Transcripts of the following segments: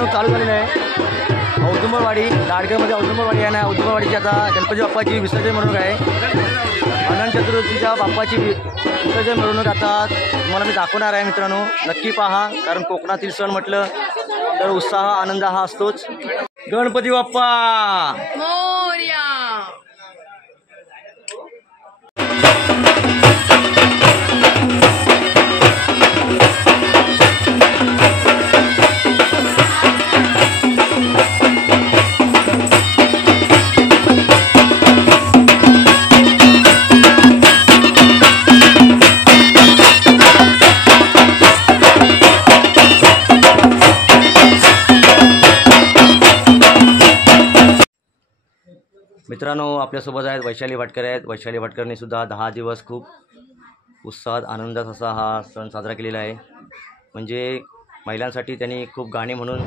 मिरवणूक चालू झालेली आहे। औदुंबरवाडी लाडगडमध्ये औदुंबरवाडी आहे ना, औदुंबरवाडीची आता गणपती बाप्पाची विसर्जन मिरवणूक आहे। अनंत चतुर्थीच्या बाप्पाची विसर्जन मिरवणूक आता तुम्हाला मी दाखवणार आहे मित्रांनो, नक्की पहा। कारण कोकणातील सण म्हटलं तर उत्साह आनंद हा असतोच। गणपती बाप्पा मोरया। मित्रांनो, आपल्यासोबत आहेत वैशाली भटकर आहेत। वैशाली भटकरने सुद्धा 10 दिवस खूप उत्साहात आनंदात असा हा सण साजरा केलेला आहे। म्हणजे महिलांसाठी त्यांनी खूप गाणी म्हणून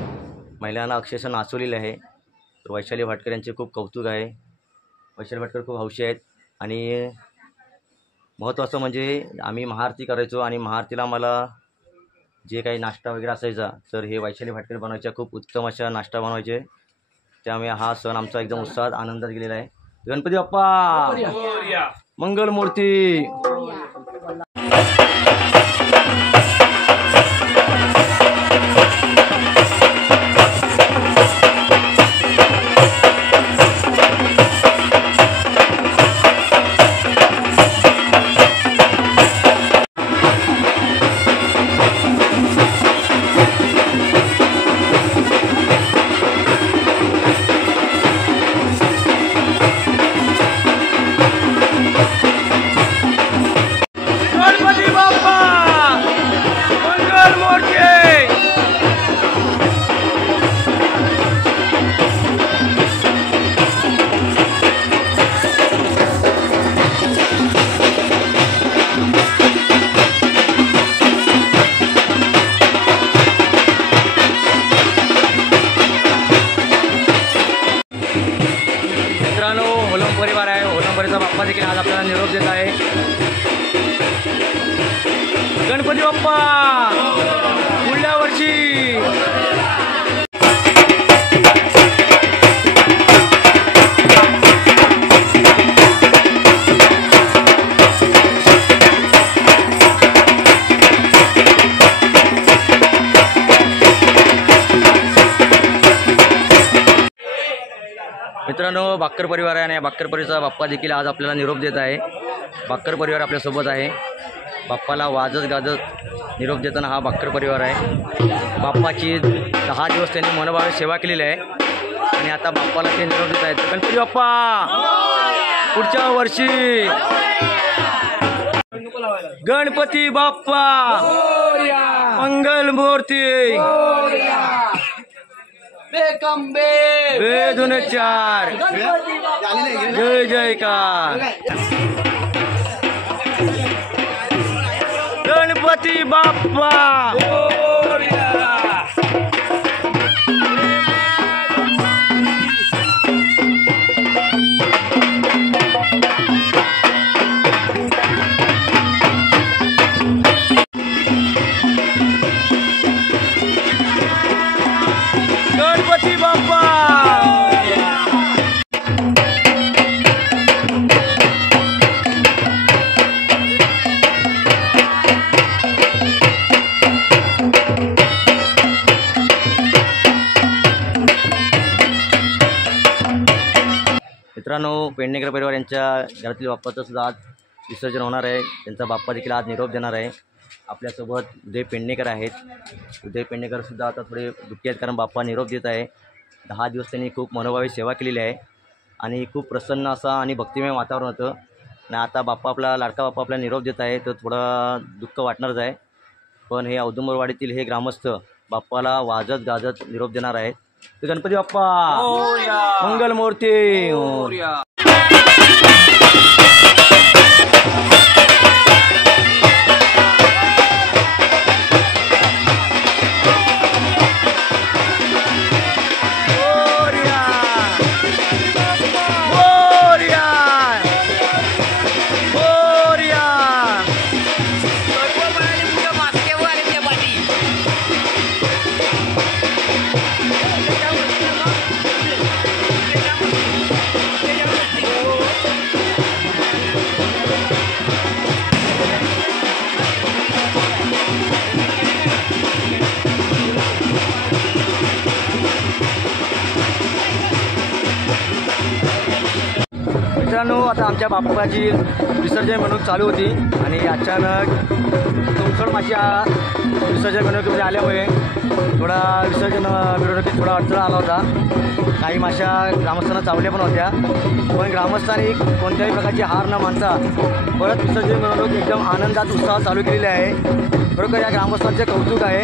महिलांना अक्षरशः नाचवलेले आहे। तर वैशाली भटकर यांचे खूप कौतुक आहे। वैशाली भटकर खूप हौशी आहेत। आणि महत्त्वाचं म्हणजे आम्ही महाआरती करायचो आणि महाआरतीला मला जे काही नाश्ता वगैरे असायचा तर हे वैशाली भटकर बनवायच्या, खूप उत्तम अशा नाश्ता बनवायचे। त्यामुळे हा सण आमचा एकदम उत्साहात आनंदात गेलेला आहे। गणपती बाप्पा मंगल मूर्ती। परिवार आहे, होलंबरीचा बाप्पा देखील आज आपल्याला निरोप देत आहे। गणपती बाप्पा पुढल्या वर्षी। मित्रांनो, बाक्कर परिवार आहे आणि बाक्कर परिवाराचा बाप्पा देखील आज आपल्याला निरोप देत आहे। बाक्कर परिवार आपल्यासोबत आहे। बाप्पाला वाजत गाजत निरोप देताना हा बाक्कर परिवार आहे। बाप्पाची 10 दिवस त्यांनी मनोभावे सेवा केलेली आहे आणि आता बाप्पाला ते निरोप देत आहेत। गणपती बाप्पा पुढच्या वर्षी। गणपती बाप्पा मंगल मूर्ती। वेदुन चार जय जयकार। गणपती बाप्पा गणपती बाप्पा। मित्रांनो, पेडणेकर परिवार यांच्या घरातील बाप्पाचं सुद्धा आज विसर्जन होणार आहे। त्यांचा बाप्पा देखील आज निरोप देणार आहे। आपल्यासोबत उदय पेडणेकर आहेत। उदय पेडणेकर सुद्धा आता थोडे दुःखी आहेत कारण बाप्पा निरोप देत आहे। 10 दिवस त्यांनी खूप मनोभावी सेवा केलेली आहे आणि खूप प्रसन्न असा आणि भक्तिमय वातावरण होतं आणि आता बाप्पा आपला लाडका बाप्पा आपल्याला निरोप देत आहे तर थोडं दुःख वाटणारच आहे। पण हे औदुंबरवाडीतील हे ग्रामस्थ बाप्पाला वाजत गाजत निरोप देणार आहेत। तर गणपती बाप्पा मंगल मूर्ती। मित्रांनो, आता आमच्या बाप्पाची विसर्जन मिरवणूक चालू होती आणि अचानक तुमसड माशी विसर्जन मिरवणुकीमध्ये आल्यामुळे थोडा विसर्जन मिरवणुकीत थोडा अडथळा आला होता. काही माश्या ग्रामस्थांना चावल्या पण होत्या, पण ग्रामस्थांनी कोणत्याही प्रकारची हार न मानता परत विसर्जन मिरवणूक एकदम आनंदात उत्साहात चालू केलेली आहे. खरोखर या ग्रामस्थांचे कौतुक आहे.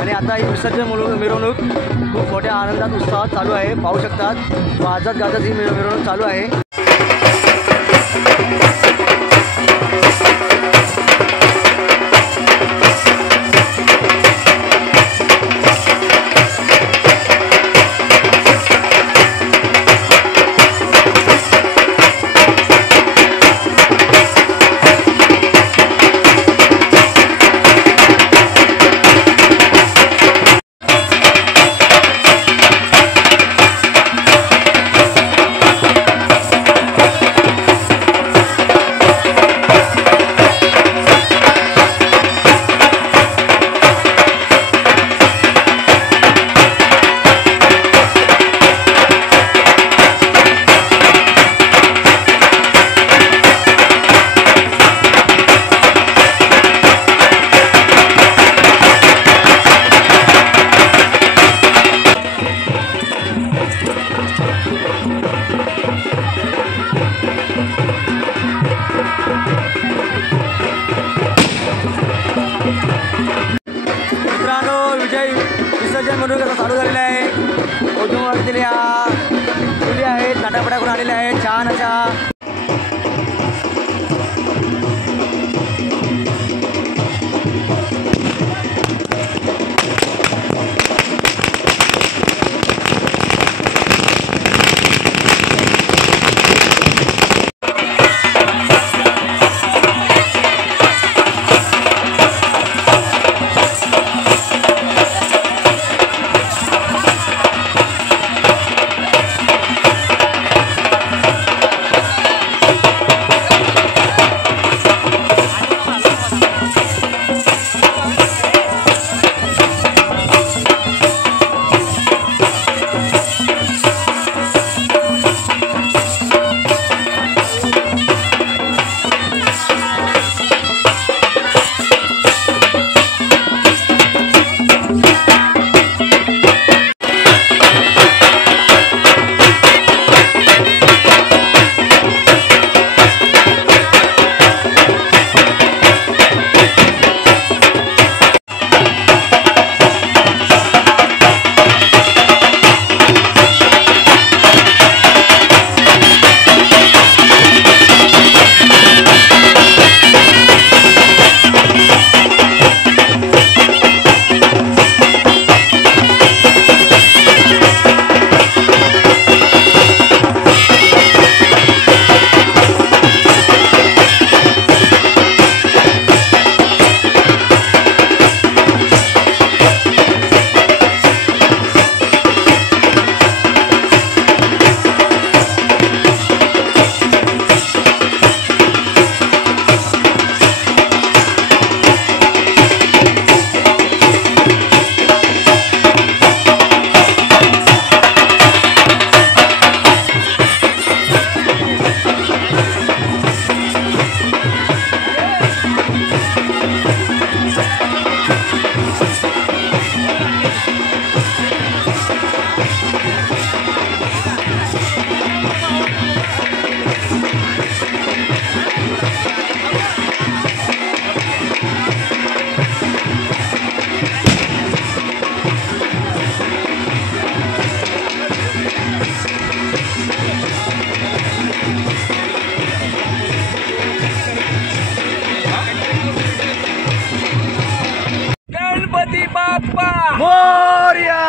आणि आता ही विसर्जन मिरवणूक खूप मोठ्या आनंदात उत्साहात चालू आहे. पाहू शकतात वाजत गाजत ही मिरवणूक चालू आहे. विसर्जन मिरवणूक चालू झालेलं आहे. औदुंबरच्या मुली आहेत, नाटापटा करून आलेल्या आहेत छान अशा. मोरया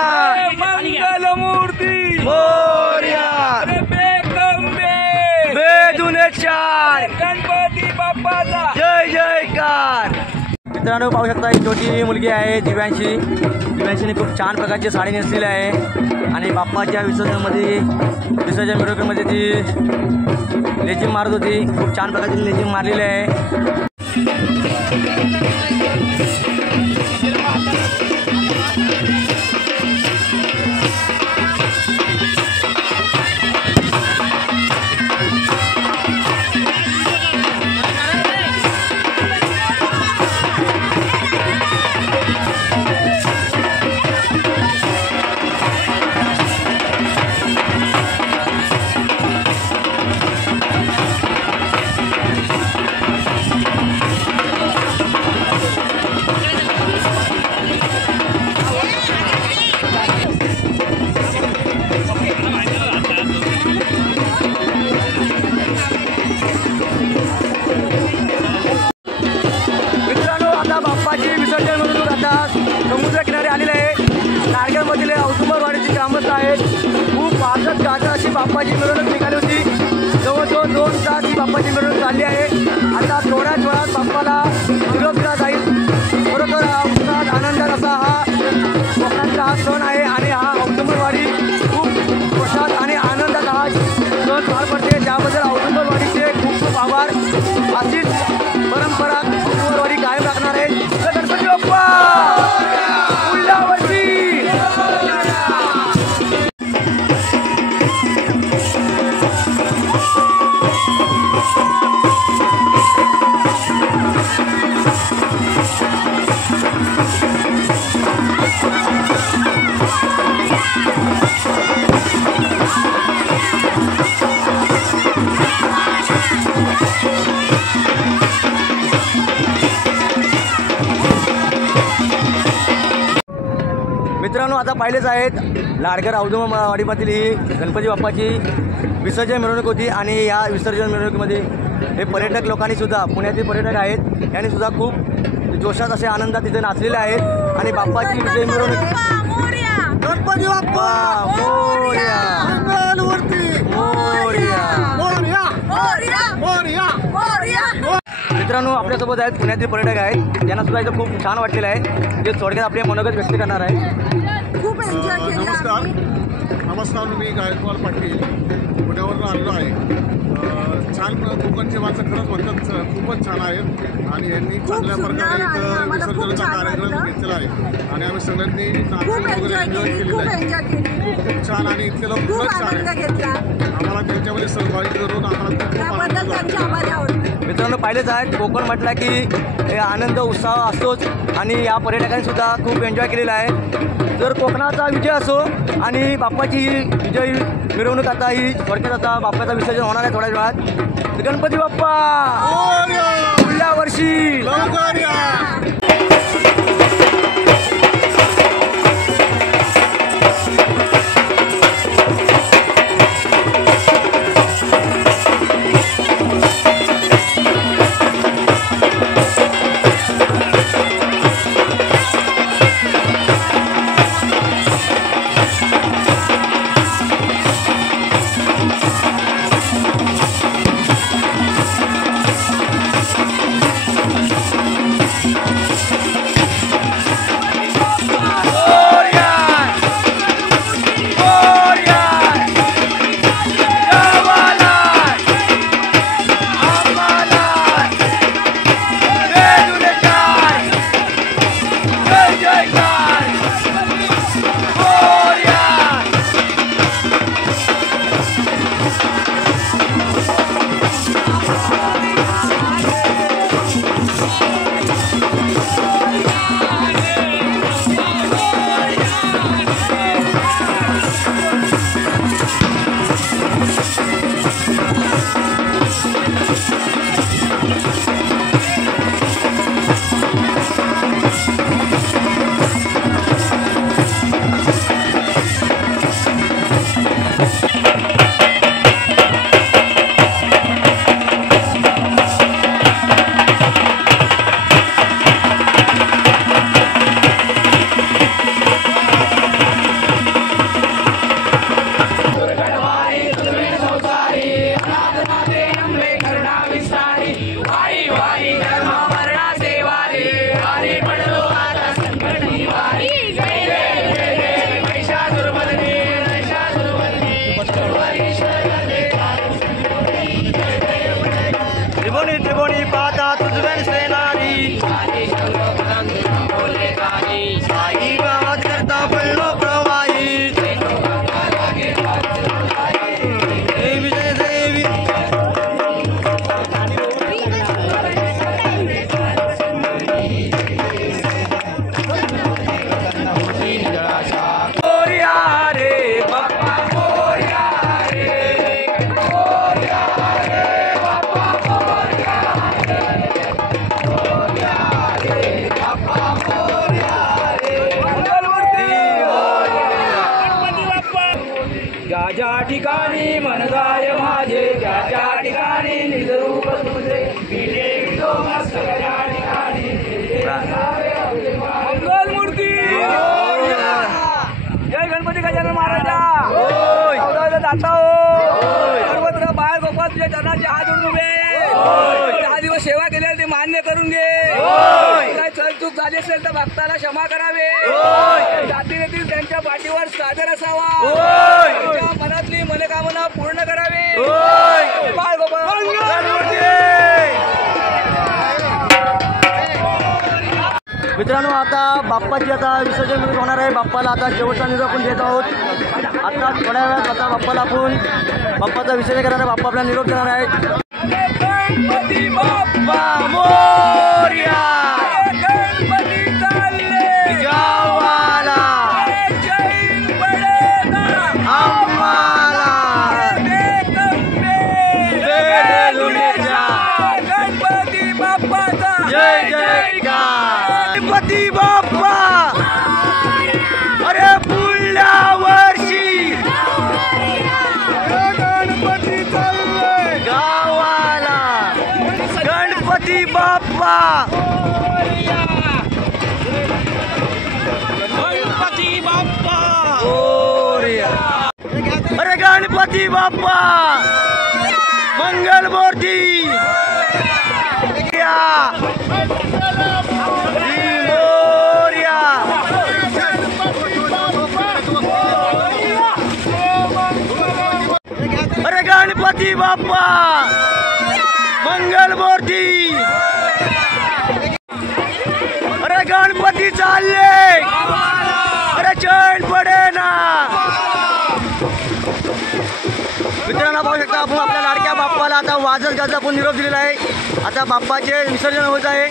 मंगलमूर्ती मोरया बेदुनेचार गणपती बाप्पाचा जय जयकार. मित्रांनो पाहू शकता ही छोटी मुलगी आहे दिव्यांशीने खूप छान प्रकारची साडी नेसलेली आहे आणि बाप्पाच्या विसर्जन मिरवणुकीमध्ये ती लेझिम मारत होती. खूप छान प्रकारची लेझिम मारलेली आहे. बाप्पाची मिरवणूक निघाली होती. जवळजवळ 2 तास ही बाप्पाची मिरवणूक चालली आहे. आता थोड्याच वेळात बाप्पाला निरोप दिला जाईल. खरोखर हा उत्साहात आनंदात असा हा कोकणातला हा सण आहे आणि हा औदुंबरवाडी खूप जोशात आणि आनंदात हा सण पार पडते. त्याबद्दल औदुंबरवाडीचे खूप खूप आभार. अशीच परंपरा औदुंबरवाडी कायम राखणार आहे. गणपती बाप्पा पुढल्या वर्षी. मित्रांनो, आता पाहिलेच आहेत लाडकर औदुंबरवाडीमधील ही गणपती बाप्पाची विसर्जन मिरवणूक होती आणि या विसर्जन मिरवणुकीमध्ये हे पर्यटक लोकांनी सुद्धा, पुण्यातील पर्यटक आहेत, यांनी सुद्धा खूप जोशात असे आनंदात तिथे नाचलेले आहेत आणि बाप्पाची विजय मिरवणूक. गणपती बाप्पा मोरया, मंगलमूर्ती मोरया, मोरया, मोरया, मोरया. मित्रांनो, आपल्यासोबत आहेत पुण्यातील पर्यटक आहेत, त्यांना सुद्धा इथं खूप छान वाटलेलं आहे, जे थोडक्यात आपले मनोगत व्यक्त करणार आहे. खूप एन्जॉय केलं. नमस्कार, मी गायकवाड पाटील पुण्यावरून आलेलो आहे. छान कोकणची माणसं खरंच म्हणतात खूपच छान आहेत आणि यांनी चांगल्या प्रकारे इथं विसर्जनाचा कार्यक्रम घेतलेला आहे आणि आम्ही सगळ्यांनी नाचून वगैरे एन्जॉय केलेला आहे. खूप छान आणि इथले लोक खूपच छान आहेत. आम्हाला त्यांच्यामध्ये सहभागी करून आम्हाला खूप आनंद झाला. मित्रांनो, पाहिलेच आहेत, कोकण म्हटलं की आनंद उत्साह असतोच आणि या पर्यटकांनी सुद्धा खूप एन्जॉय केलेला आहे. जर कोकणाचा विजय असो आणि बाप्पाची ही विजय मिरवणूक आता ही थोडक्यात आता बाप्पाचं विसर्जन होणार आहे थोड्याच वेळात. गणपती बाप्पा पुढल्या वर्षी. त्रिभुवनी पाहता तुझवेन सेनारी साई गावात करता पडलो प्रवाही विजय देवी. मोरया रे बाप्पा मोरया रे, मोरया रे बाप्पा मोरया रे. 10 दिवस सेवा केली ते मान्य करून घे. काय चलचूक झाली असेल तर भक्ताला क्षमा करावे. जातीतील त्यांच्या पाठीवर सादर असावा. त्यांच्या मनातली मनोकामना पूर्ण करावी. बाळ गोपाळ. मित्रांनो, आता बाप्पाची आता विसर्जन होणार आहे. बाप्पाला आता शेवटचा निरोप आपण देत आहोत. आता थोड्या वेळात आता बाप्पाला आपण बाप्पाचा विसर्जन करणार आहे. बाप्पा आपला निरोप देणार आहे. गणपती बाप्पा मोरया. गणपती चालले गावाला जैन पडेना आम्हाला बेलुनेच्या गणपती बाप्पाचा जय जयकार. गणपती बाप्पा. अरे पुढल्या वर्षी गणपती चालले गावाला गणपती बाप्पा. गणपती बाप्पा मोरया. अरे गणपती बाप्पा मंगलमूर्ती. मोरया. अरे गणपती बाप्पा मंगलमूर्ती. अरे गणपती चालले. अरे चैन पडेना. मित्रांनो, पाहू शकता आपण आपल्या लाडक्या बाप्पाला आता वाजत गाजत आपण निरोप दिलेला आहे. आता बाप्पाचे विसर्जन होत आहे.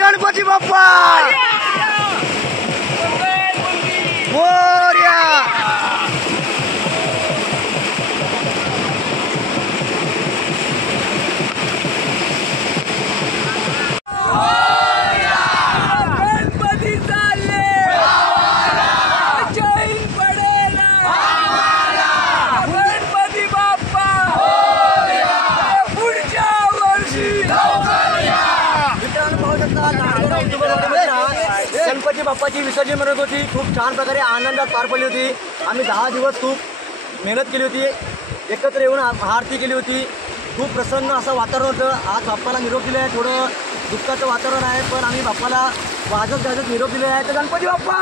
गणपती बाप्पा मोरया. गणपती चालले जैन पडेना गणपती बाप्पा पुढच्या वर्षी. गणपती बाप्पाची विसर्जन मिरवणूक होती. खूप छान प्रकारे आनंदात पार पडली होती. आम्ही 10 दिवस खूप मेहनत केली होती. एकत्र येऊन आरती केली होती. खूप प्रसन्न असं वातावरण होतं. आज बाप्पाला निरोप दिले आहे. थोडं दुःखाचं वातावरण आहे, पण आम्ही बाप्पाला वाजत गाजत निरोप दिले आहे. तर गणपती बाप्पा.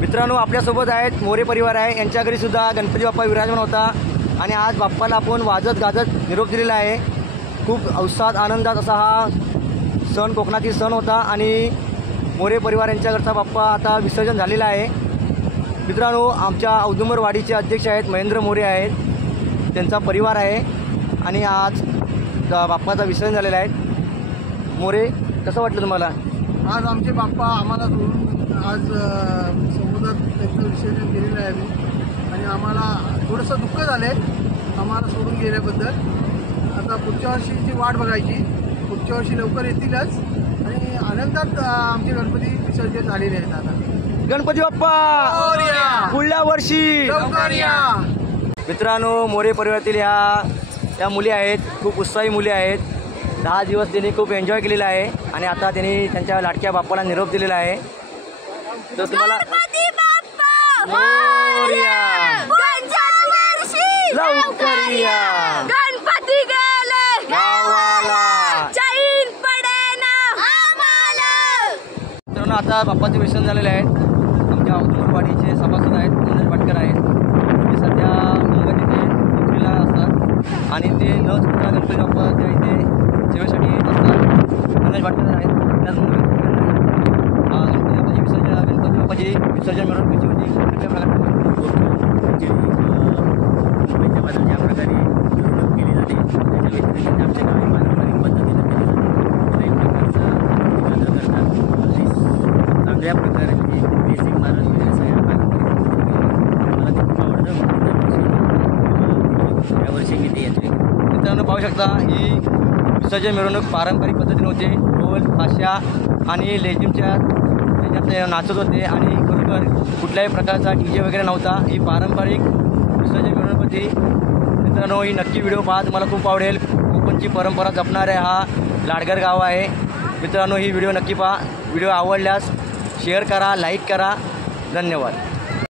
मित्रांनो, आपल्यासोबत आहेत मोरे परिवार आहे. यांच्या घरी सुद्धा गणपती बाप्पा विराजमान होता आणि आज बाप्पाला आपण वाजत गाजत निरोप दिलेला आहे. खूप उत्साहात आनंदात असा हा सण, कोकणातील सण होता आणि मोरे परिवार यांच्याकडचा बाप्पा आता विसर्जन झालेला आहे. मित्रांनो, आमच्या औदुंबरवाडीचे अध्यक्ष आहेत महेंद्र मोरे आहेत. त्यांचा परिवार आहे आणि आज बाप्पाचा विसर्जन झालेला आहे. मोरे, कसं वाटलं तुम्हाला? आज आमचे बाप्पा आम्हाला सोडून आज समुद्रात त्यांचं विसर्जन केलेलं आहे आम्ही आणि आम्हाला थोडंसं दुःख झालं आहे आम्हाला सोडून गेल्याबद्दल. आता पुढच्या वर्षीची वाट बघायची. पुढच्या वर्षी लवकर येतीलच आणि आनंदात आमचे गणपती विसर्जन झालेले आहेत. आता गणपती बाप्पा पुढल्या वर्षी लवकर या. मित्रांनो, मोरे परिवारातील ह्या मुली आहेत. खूप उत्साही मुली आहेत. 10 दिवस त्यांनी खूप एन्जॉय केलेला आहे आणि आता त्यांनी त्यांच्या लाडक्या बाप्पाला निरोप दिलेला आहे. तर तुम्हाला लवकर या. गणपती गेले गावाला. चैन पडेना आम्हाला. मित्रांनो, आता बाप्पाचे विसर्जन झालेले आहेत. आमच्या औदुंबरवाडीचे सभासद आहेत मनोज भाटकर आहेत. ते सध्या मुंबईत इथे नोकरीला असतात आणि ते न चुकता गणपती बाप्पाच्या इथे सेवेसाठी येत असतात. मनोज भाटकर आहेत. त्याचबरोबर गणपती बाप्पाची विसर्जन मिरवणूक कशी होती कृपया मला सांगा. मुंबईच्या बाजूला ज्या प्रकारे मिरवणूक केली जाते त्याच्या व्यतिरिक्त आमच्या गावी पारंपरिक पद्धतीनं केली जाते. कुठल्याही प्रकारचा न करता अगदी चांगल्या प्रकारची बेसिक मारत वगैरे सगळ्या पारंपरिक पद्धतीने मला ते खूप आवडतं. म्हणून यावर्षी किती यात्री मित्रांनो पाहू शकता ही विसर्जन मिरवणूक पारंपरिक पद्धतीने होते. ढोल ताशा आणि लेझिमच्या त्याच्यात ते नाचत होते आणि खरोखर कुठल्याही प्रकारचा DJ वगैरे नव्हता. ही पारंपरिक विसर्जन मिरवणूक होती. मित्रांनो ही नक्की व्हिडिओ पहा, तुम्हाला खूप आवडेल. कोकणची परंपरा जपणारे हा लाडगर गाव आहे. मित्रांनो ही व्हिडिओ नक्की पहा. व्हिडिओ आवडल्यास शेअर करा, लाईक करा. धन्यवाद.